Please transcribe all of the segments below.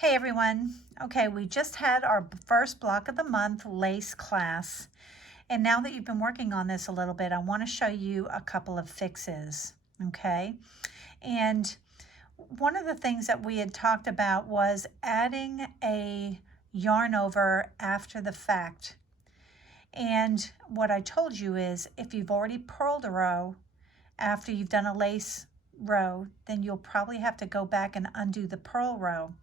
Hey everyone. Okay, we just had our first block of the month lace class. And now that you've been working on this a little bit, I want to show you a couple of fixes. Okay. And one of the things that we had talked about was adding a yarn over after the fact. And what I told you is if you've already purled a row after you've done a lace row, then you'll probably have to go back and undo the purl row.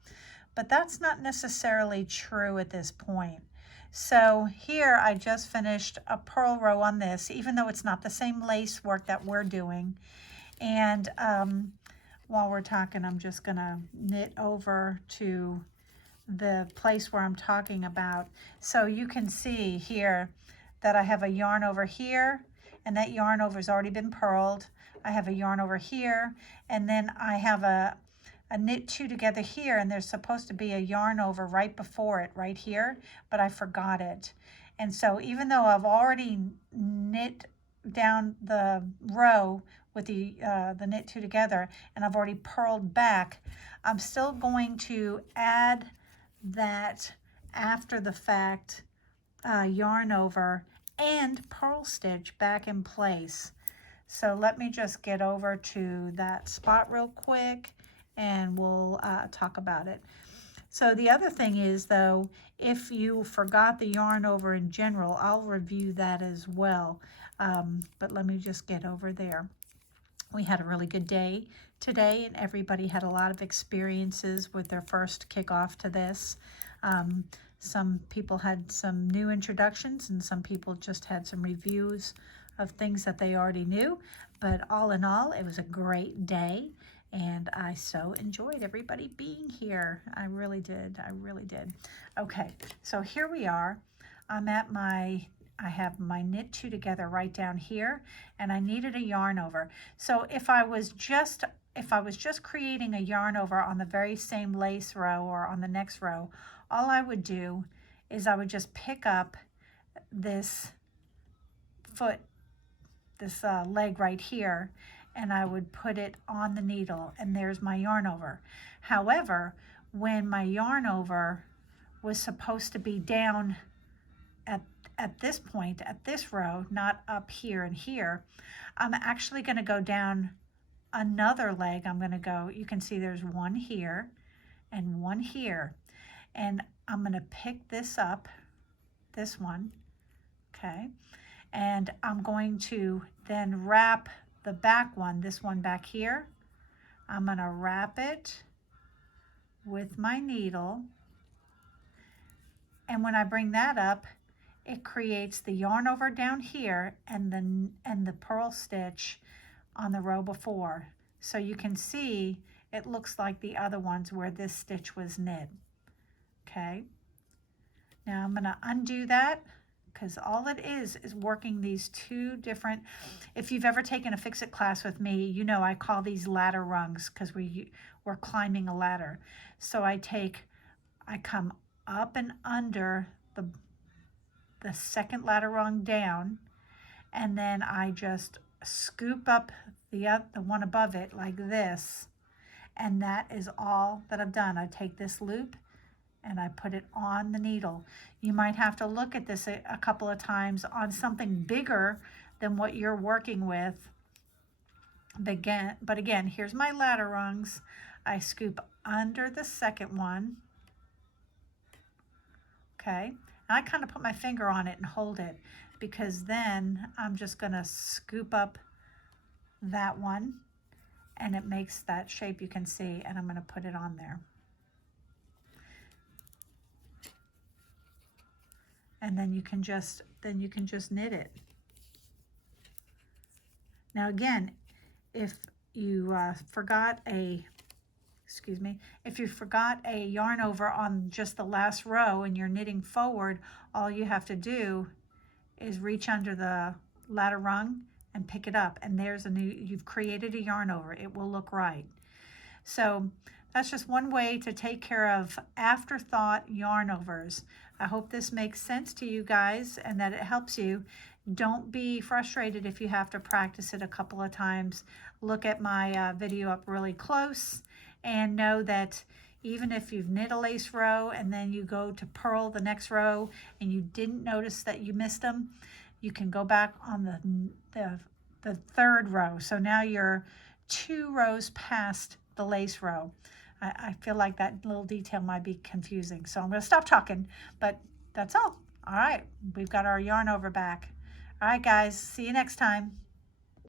But that's not necessarily true at this point. So here I just finished a purl row on this, even though it's not the same lace work that we're doing. And while we're talking, I'm just gonna knit over to the place where I'm talking about. So you can see here that I have a yarn over here, and that yarn over has already been purled. I have a yarn over here, and then I have a knit two together here, and there's supposed to be a yarn over right before it, right here, but I forgot it. And so even though I've already knit down the row with the knit two together, and I've already purled back, I'm still going to add that after the fact yarn over and purl stitch back in place. So let me just get over to that spot real quick and we'll talk about it. So the other thing is though, if you forgot the yarn over in general, I'll review that as well. But let me just get over there. We had a really good day today and everybody had a lot of experiences with their first kickoff to this. Some people had some new introductions and some people just had some reviews of things that they already knew. But all in all, it was a great day and I so enjoyed everybody being here. I really did. I really did. Okay, so here we are. I'm at I have my knit two together right down here, and I needed a yarn over. So if I was just creating a yarn over on the very same lace row or on the next row, all I would do is I would just pick up this foot, this leg right here, and I would put it on the needle, and there's my yarn over. However, when my yarn over was supposed to be down at this point, at this row, not up here and here, I'm actually going to go down another leg. I'm going to go, you can see there's one here and one here, and I'm going to pick this up, this one, okay, and I'm going to then wrap the back one, this one back here. I'm going to wrap it with my needle, and when I bring that up, it creates the yarn over down here and the purl stitch on the row before. So you can see it looks like the other ones where this stitch was knit. Okay. Now I'm going to undo that because all it is working these two different, if you've ever taken a Fix-It class with me, you know I call these ladder rungs because we're climbing a ladder. So I come up and under the second ladder rung down, and then I just scoop up the one above it like this, and that is all that I've done. I take this loop and I put it on the needle. You might have to look at this a couple of times on something bigger than what you're working with. But again, here's my ladder rungs. I scoop under the second one, okay? And I kind of put my finger on it and hold it because then I'm just going to scoop up that one and it makes that shape you can see, and I'm going to put it on there. And then you can just knit it. Now again, if you forgot a yarn over on just the last row and you're knitting forward, all you have to do is reach under the ladder rung and pick it up, and there's you've created a yarn over. It will look right. So that's just one way to take care of afterthought yarn overs. I hope this makes sense to you guys and that it helps you. Don't be frustrated if you have to practice it a couple of times. Look at my video up really close and know that even if you've knit a lace row and then you go to purl the next row and you didn't notice that you missed them, you can go back on the third row. So now you're 2 rows past the lace row. I feel like that little detail might be confusing. So I'm going to stop talking, but that's all. All right, we've got our yarn over back. All right, guys, see you next time.